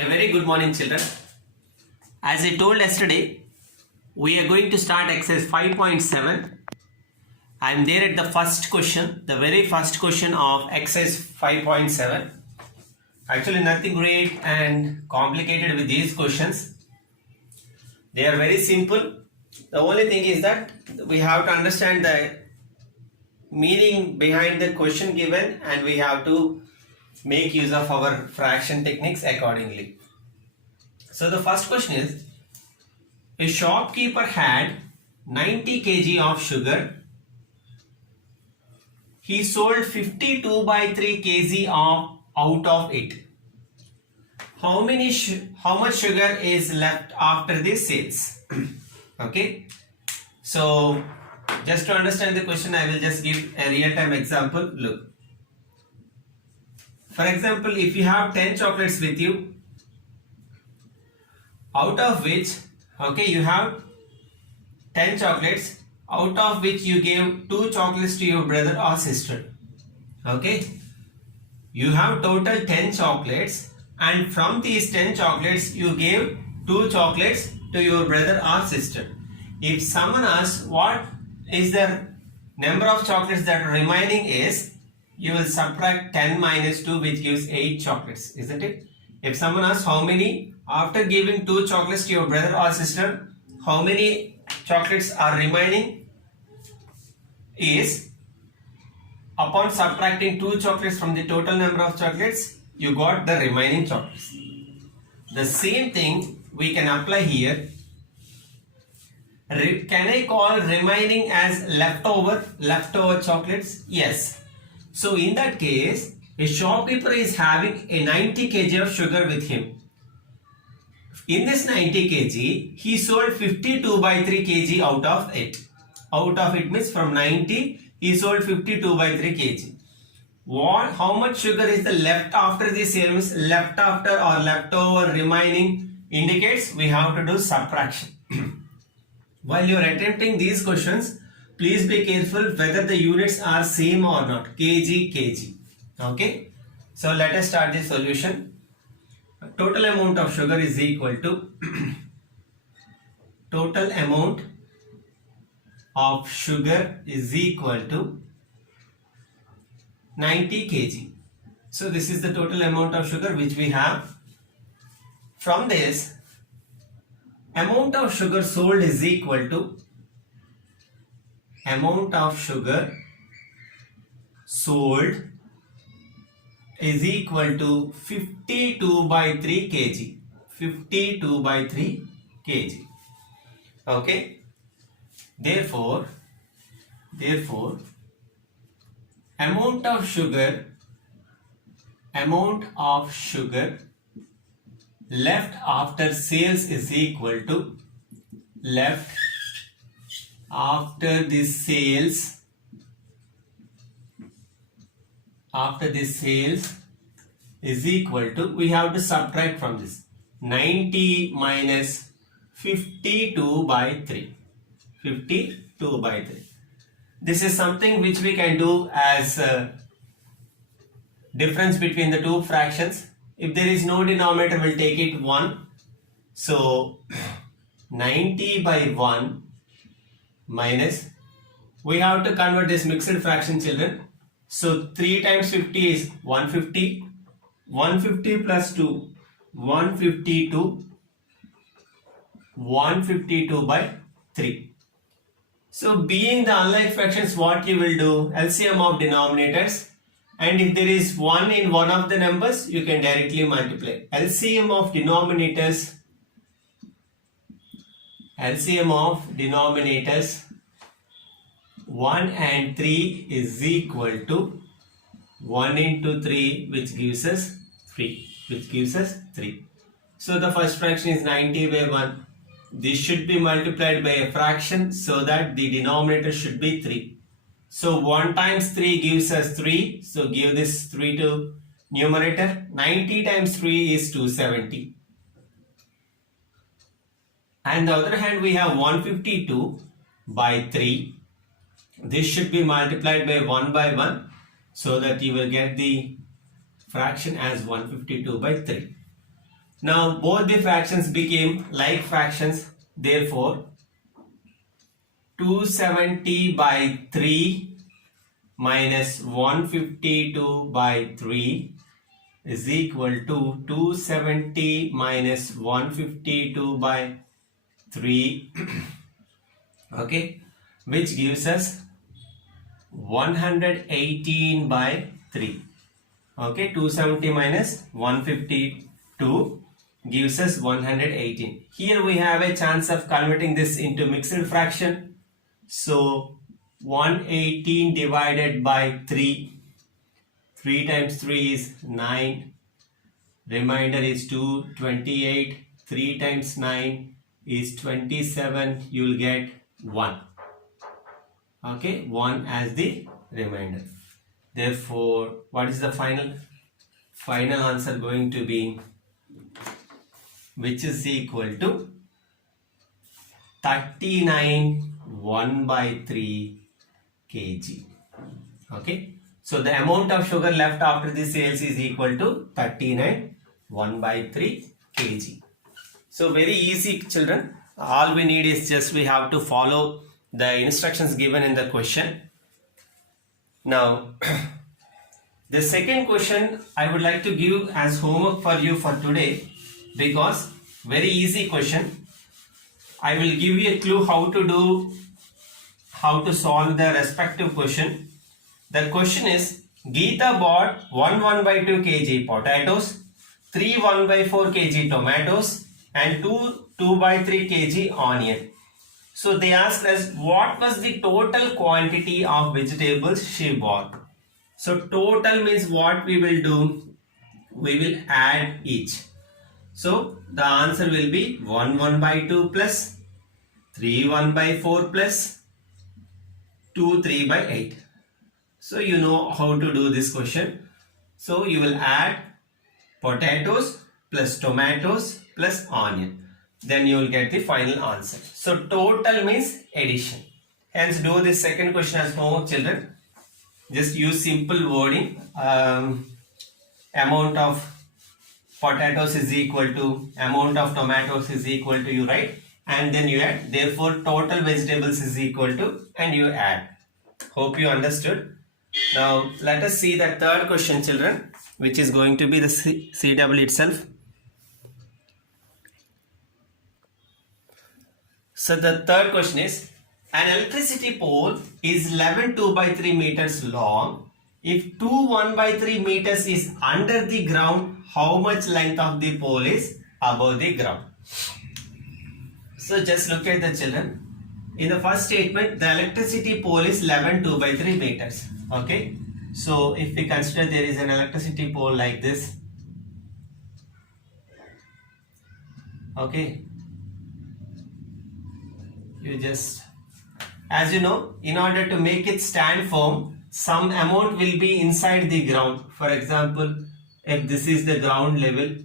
A very good morning, children. As I told yesterday, we are going to start exercise 5.7. I am there at the first question, the very first question of exercise 5.7. Actually, nothing great and complicated with these questions. They are very simple. The only thing is that we have to understand the meaning behind the question given, and we have to make use of our fraction techniques accordingly. So the first question is, a shopkeeper had 90 kg of sugar. He sold 52 by 3 kg out of it. How much sugar is left after the sales? Okay. So just to understand the question, I will just give a real-time example. Look. For example, if you have 10 chocolates with you, out of which, you have 10 chocolates, out of which you gave 2 chocolates to your brother or sister. Okay. You have total 10 chocolates, and from these 10 chocolates, you gave 2 chocolates to your brother or sister. If someone asks what is the number of chocolates that are remaining is, you will subtract 10 minus 2, which gives 8 chocolates, isn't it? If someone asks how many, after giving 2 chocolates to your brother or sister, how many chocolates are remaining, is upon subtracting 2 chocolates from the total number of chocolates, you got the remaining chocolates. The same thing we can apply here. Can I call remaining as leftover chocolates? Yes. So in that case, a shopkeeper is having a 90 kg of sugar with him. In this 90 kg, he sold 52 by 3 kg out of it. Out of it means from 90, he sold 52 by 3 kg. How much sugar is the left after the sale? Means left after or leftover remaining indicates we have to do subtraction. While you are attempting these questions, please be careful whether the units are same or not. kg. Okay. So let us start the solution. Total amount of sugar is equal to total amount of sugar is equal to 90 kg. So this is the total amount of sugar which we have. From this, amount of sugar sold is equal to amount of sugar sold is equal to 52 by 3 kg. 52 by 3 kg. Okay. Therefore, amount of sugar left after sales is equal to left after the sales is equal to, we have to subtract from this 90 minus 52 by 3. 52 by 3. This is something which we can do as difference between the two fractions. If there is no denominator, we'll take it 1. So 90 by 1 minus, we have to convert this mixed fraction, children. So 3 times 50 is 150. 150 plus 2, 152. 152 by 3. So being the unlike fractions, what you will do, LCM of denominators, and if there is 1 in one of the numbers, you can directly multiply. LCM of denominators 1 and 3 is equal to 1 into 3, which gives us 3. So the first fraction is 90 by 1. This should be multiplied by a fraction so that the denominator should be 3. So 1 times 3 gives us 3. So give this 3 to numerator. 90 times 3 is 270. And the other hand, we have 152 by 3. This should be multiplied by 1 by 1 so that you will get the fraction as 152 by 3. Now both the fractions became like fractions. Therefore 270 by 3 minus 152 by 3 is equal to 270 minus 152 by 3 okay, which gives us 118 by 3. Okay, 270 minus 152 gives us 118. Here we have a chance of converting this into mixed fraction. So 118 divided by 3. 3 times 3 is 9. Remainder is 2, 28. 3 times 9 is 27. You will get 1. Okay, 1 as the remainder. Therefore, what is the final answer going to be, which is equal to 39 1 by 3 kg. Okay, so the amount of sugar left after the sales is equal to 39 1 by 3 kg. So very easy, children. All we need is just we have to follow the instructions given in the question. Now the second question I would like to give as homework for you for today, because very easy question. I will give you a clue how to solve the respective question. The question is, Geeta bought 1 by 2 kg potatoes, 3 1 by 4 kg tomatoes and 2 by 3 kg onion. So they asked us what was the total quantity of vegetables she bought. So total means what we will do, we will add each. So the answer will be 1 by 2 plus 3 1 by 4 plus 2 3 by 8. So you know how to do this question. So you will add potatoes plus tomatoes plus onion. Then you will get the final answer. So total means addition. Hence do this second question as homework, children. Just use simple wording. Amount of potatoes is equal to amount of tomatoes is equal to, you write, and then you add. Therefore total vegetables is equal to, and you add. Hope you understood. Now let us see the third question, children, which is going to be the CW itself. So the third question is, an electricity pole is 11 2 by 3 meters long. If 2 1 by 3 meters is under the ground, how much length of the pole is above the ground? So just look at the children. In the first statement, the electricity pole is 11 2 by 3 meters. Okay. So if we consider there is an electricity pole like this. Okay. You just, as you know, in order to make it stand firm, some amount will be inside the ground. For example, if this is the ground level.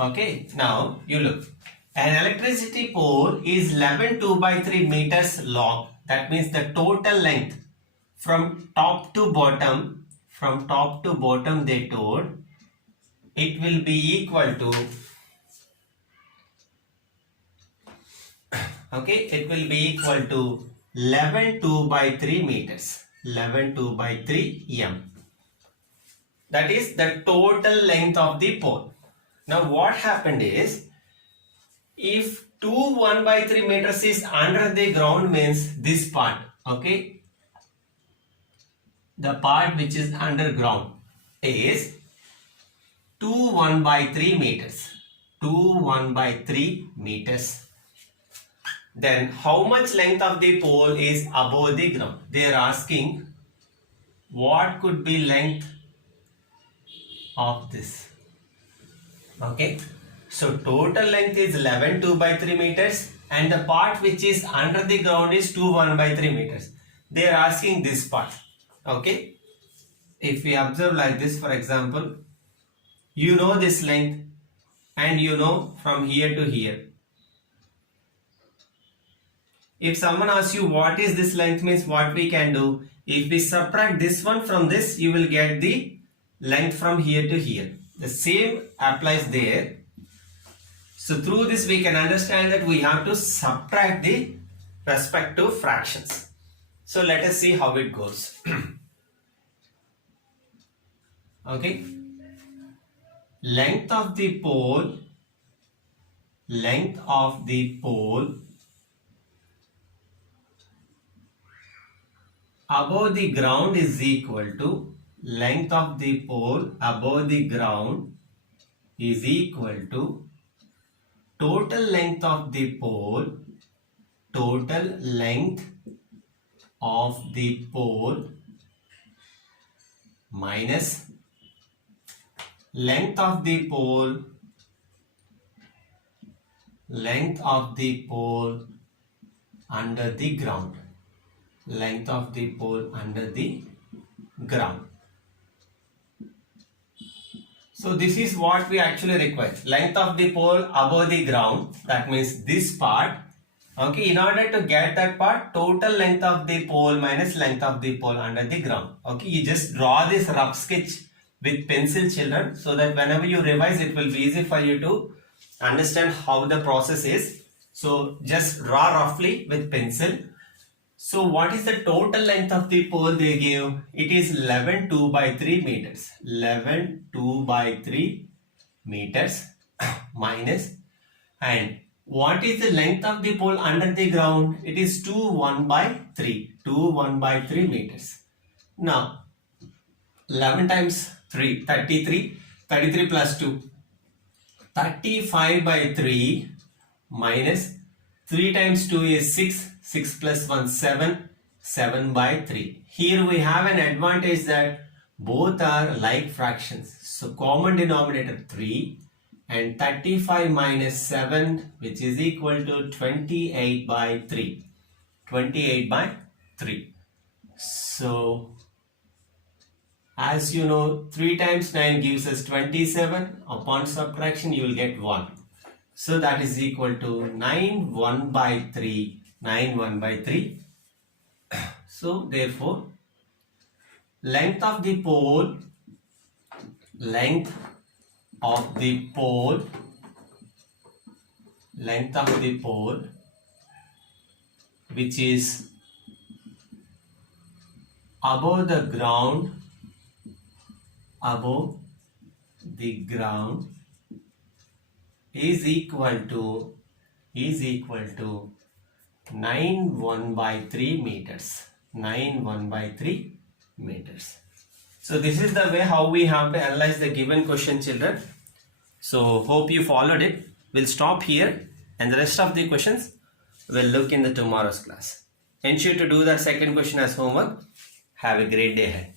Okay, now you look. An electricity pole is 11 2 by 3 meters long. That means the total length from top to bottom they told, it will be equal to, okay, it will be equal to 11 2 by 3 meters. 11 2 by 3 m. That is the total length of the pole. Now what happened is, if 2 1 by 3 meters is under the ground means this part, okay, the part which is underground is 2 1 by 3 meters. 2 1 by 3 meters. Then how much length of the pole is above the ground? They are asking what could be length of this. Okay. So total length is 11 2 by 3 meters and the part which is under the ground is 2 1 by 3 meters. They are asking this part. Okay. If we observe like this, for example, you know this length and you know from here to here. If someone asks you what is this length means, what we can do, if we subtract this one from this, you will get the length from here to here. The same applies there. So through this we can understand that we have to subtract the respective fractions. So let us see how it goes. Okay. Length of the pole above the ground is equal to length of the pole above the ground is equal to total length of the pole minus length of the pole under the ground. Length of the pole under the ground. So this is what we actually require. Length of the pole above the ground, that means this part. Okay, in order to get that part, total length of the pole minus length of the pole under the ground. Okay, you just draw this rough sketch with pencil, children, so that whenever you revise, it will be easy for you to understand how the process is. So just draw roughly with pencil. So what is the total length of the pole they give? It is 11 2 by 3 meters. 11 2 by 3 meters minus, and what is the length of the pole under the ground? It is 2 1 by 3. 2 1 by 3 meters. Now 11 times 3, 33. 33 plus 2, 35 by 3 minus 3 times 2 is 6. 6 plus 1, 7. 7 by 3. Here we have an advantage that both are like fractions. So common denominator 3, and 35 minus 7, which is equal to 28 by 3. 28 by 3. So as you know, 3 times 9 gives us 27. Upon subtraction, you will get 1. So that is equal to 9 1 by 3. 9 1 by 3. So therefore, length of the pole which is above the ground is equal to 9 1 by 3 meters. 9 1 by 3 meters. So this is the way how we have to analyze the given question, children. So hope you followed it. We'll stop here, and the rest of the questions we'll look in the tomorrow's class. Ensure to do that second question as homework. Have a great day ahead.